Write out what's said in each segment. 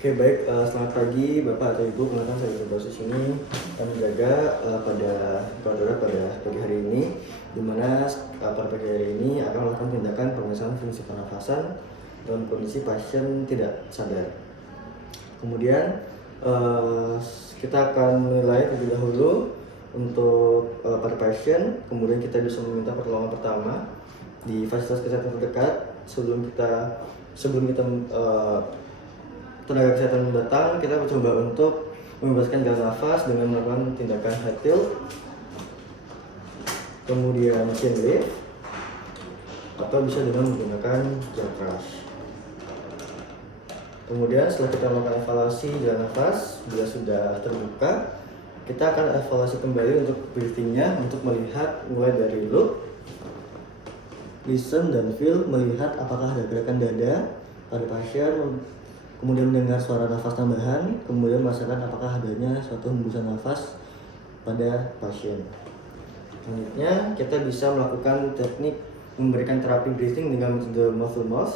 Oke baik, selamat pagi Bapak atau Ibu, kenalkan saya Ibu Basis ini kami jaga pada pagi hari ini, di mana pada pagi hari ini akan melakukan tindakan pemeriksaan fungsi pernafasan dalam kondisi pasien tidak sadar. Kemudian kita akan menilai terlebih dahulu untuk pada pasien, kemudian kita bisa meminta pertolongan pertama di fasilitas kesehatan terdekat sebelum kita tenaga kesehatan datang. Kita mencoba untuk membebaskan jalan nafas dengan melakukan tindakan head tilt, kemudian chin lift, atau bisa dengan menggunakan jaw crush. Kemudian setelah kita melakukan evaluasi jalan nafas, bila sudah terbuka, kita akan evaluasi kembali untuk breathingnya, untuk melihat mulai dari look, listen dan feel, melihat apakah ada gerakan dada pada pasien, kemudian mendengar suara nafas tambahan, kemudian merasakan apakah adanya suatu hembusan nafas pada pasien. Selanjutnya, kita bisa melakukan teknik memberikan terapi breathing dengan metode mouth to mouth,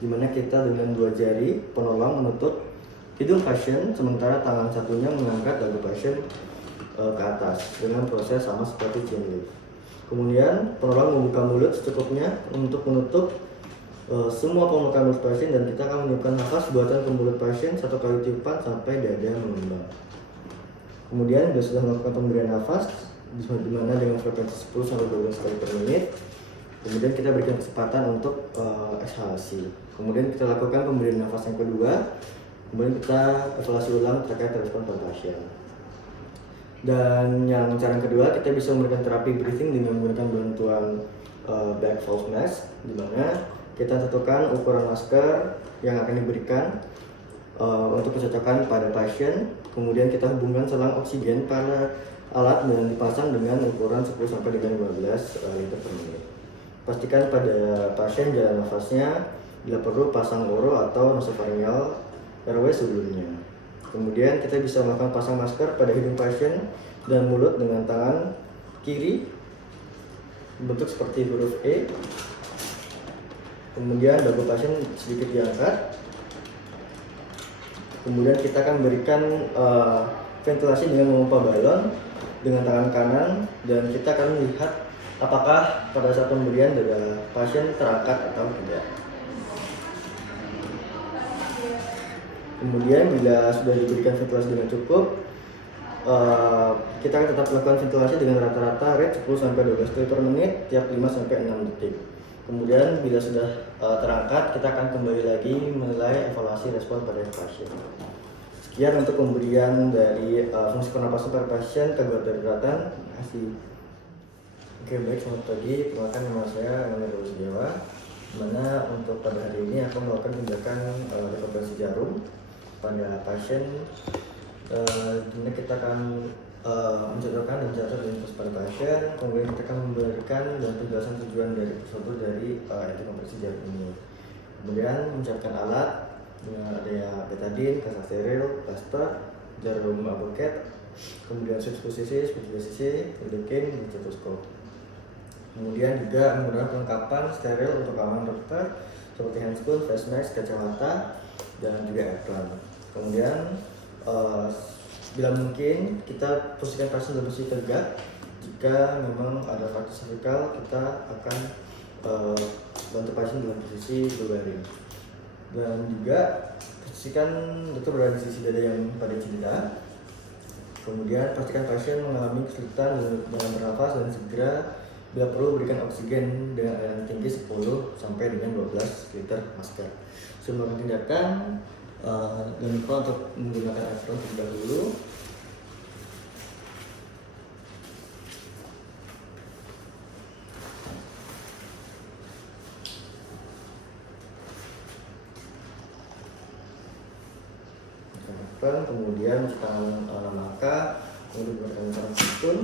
di mana kita dengan dua jari penolong menutup hidung pasien, sementara tangan satunya mengangkat dagu pasien ke atas dengan proses sama seperti chin lift. Kemudian penolong membuka mulut secukupnya untuk menutup semua pembukaan mulut pasien, dan kita akan meniupkan nafas buatan ke mulut pasien 1 kali tiupan sampai dada mengembang. Kemudian bila sudah melakukan pemberian nafas di mana dengan frekuensi 10 sampai 12 kali per menit, kemudian kita berikan kesempatan untuk ekshalasi. Kemudian kita lakukan pemberian nafas yang kedua, kemudian kita evaluasi ulang terkait respon pada pasien. Dan yang cara kedua, kita bisa memberikan terapi breathing dengan menggunakan bantuan back valve mask, di mana kita tentukan ukuran masker yang akan diberikan untuk kecocokan pada pasien. Kemudian kita hubungkan selang oksigen pada alat dan dipasang dengan ukuran 10 sampai dengan 15 liter per menit. Pastikan pada pasien jalan nafasnya, bila perlu pasang oro atau nasofaringal airway sebelumnya. Kemudian kita bisa melakukan pasang masker pada hidung pasien dan mulut dengan tangan kiri bentuk seperti huruf E. Kemudian dagu pasien sedikit diangkat. Kemudian kita akan berikan ventilasi dengan memompa balon dengan tangan kanan, dan kita akan melihat apakah pada saat pemberian dada pasien terangkat atau tidak. Kemudian bila sudah diberikan ventilasi dengan cukup, kita akan tetap melakukan ventilasi dengan rata-rata rate 10-12 kali per menit tiap 5-6 detik. Kemudian bila sudah terangkat, kita akan kembali lagi menilai evaluasi respon pada pasien. Sekian untuk pemberian dari fungsi pernapasan pada pasien tanggap daruratan. Terima kasih. Oke baik, selamat pagi. Perkenalkan nama saya Emmanuel Setiawa. Mana untuk pada hari ini aku melakukan tindakan evakuasi jarum pada pasien. Dimana kita akan mencocokkan dan mencatat infus pada pasien, kemudian kita akan memberikan dan penjelasan tujuan dari prosedur dari operasi jarum ini. Kemudian menyiapkan alat dengan adanya betadine, kaca steril, plaster, jarum aboket, kemudian switch posisi, lidocaine, dan stetoskop. Kemudian juga menggunakan perlengkapan steril untuk keamanan dokter seperti handscoon, face mask, kacamata, dan juga apron. Kemudian bila mungkin kita posisikan pasien dalam posisi tegak. Jika memang ada fraktur cervical, kita akan bantu pasien dalam posisi berbaring. Dan juga posisikan dokter berada di sisi dada yang pada cedera. Kemudian pastikan pasien mengalami kesulitan dalam bernafas, dan segera bila perlu berikan oksigen dengan aliran tinggi 10 sampai dengan 12 liter masker. Sebelum melakukan tindakan, jangan lupa untuk menggunakan apron terlebih dahulu. Kemudian mencuci tangan maka, kemudian menggunakan sarung spoon.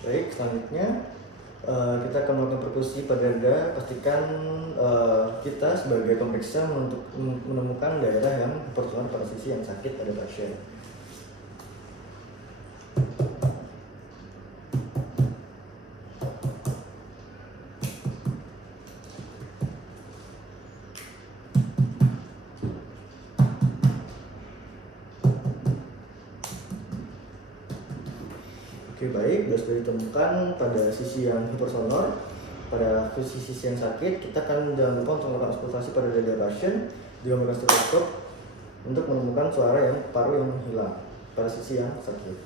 Baik, selanjutnya kita akan melakukan perkusi pada dada. Pastikan kita sebagai pemeriksa untuk menemukan daerah yang hipertoner pada sisi yang sakit pada pasien. Oke, baik, sudah ditemukan pada sisi yang hipersonor, pada sisi yang sakit, kita akan jangan lupa untuk melakukan auskultasi pada dada pasien dengan menggunakan stetoskop untuk menemukan suara yang paru yang hilang pada sisi yang sakit.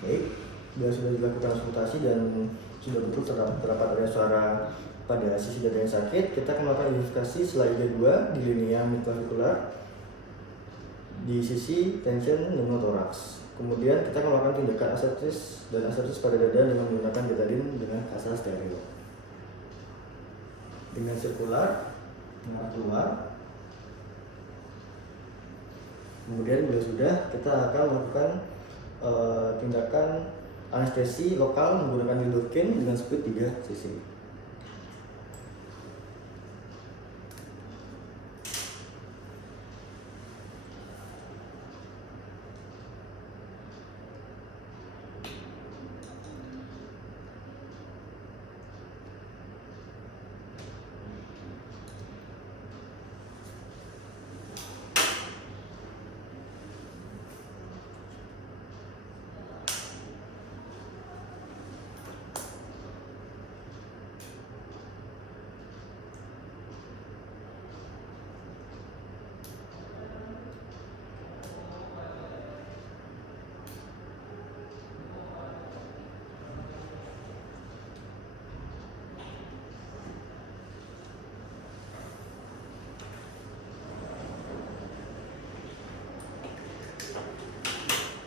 Baik, bila sudah dilakukan auskultasi dan sudah betul terdapat ada suara pada sisi dada yang sakit, kita akan melakukan identifikasi slide 2 di linea midclavicular di sisi tension pneumotoraks. Kemudian kita akan melakukan tindakan asepsis pada dada dengan menggunakan betadine dengan asal steril. Dengan sirkular mengarah keluar. Kemudian bila sudah, kita akan melakukan tindakan anestesi lokal menggunakan lidocaine dengan speed 3 cc.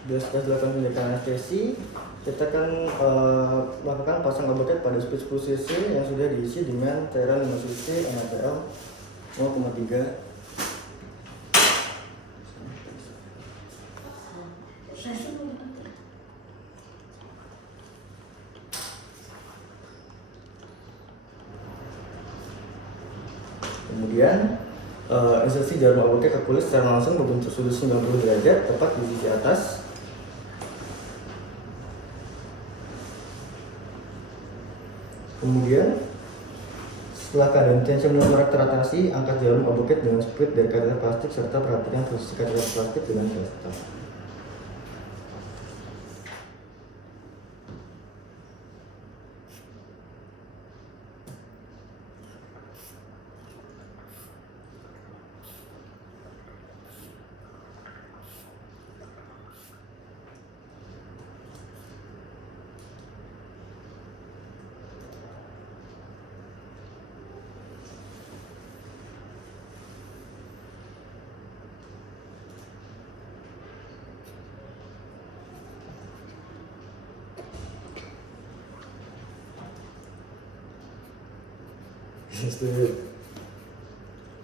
Bila sudah dilakukan tindakan anestesi, kita akan melakukan pasang obat pada speed 10 cc yang sudah diisi dengan cairan 5 cc NaCl 0,3. Kemudian insersi jarum obatnya ke kulit secara langsung membentuk sudut 90 derajat tepat di sisi atas. Kemudian setelah keadaan tension pneumotorak teratasi, angkat jarum obat dengan speed dari kateter plastik serta perhatikan posisi kateter plastik dengan plaster.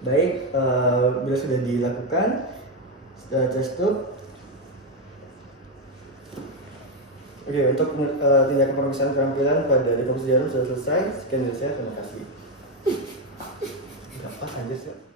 Baik, bila sudah dilakukan chest tube. Oke, untuk tindakan pemeriksaan keterampilan pada rekonstruksi jarum sudah selesai. Sekian dari saya, terima kasih. Apa aja sih?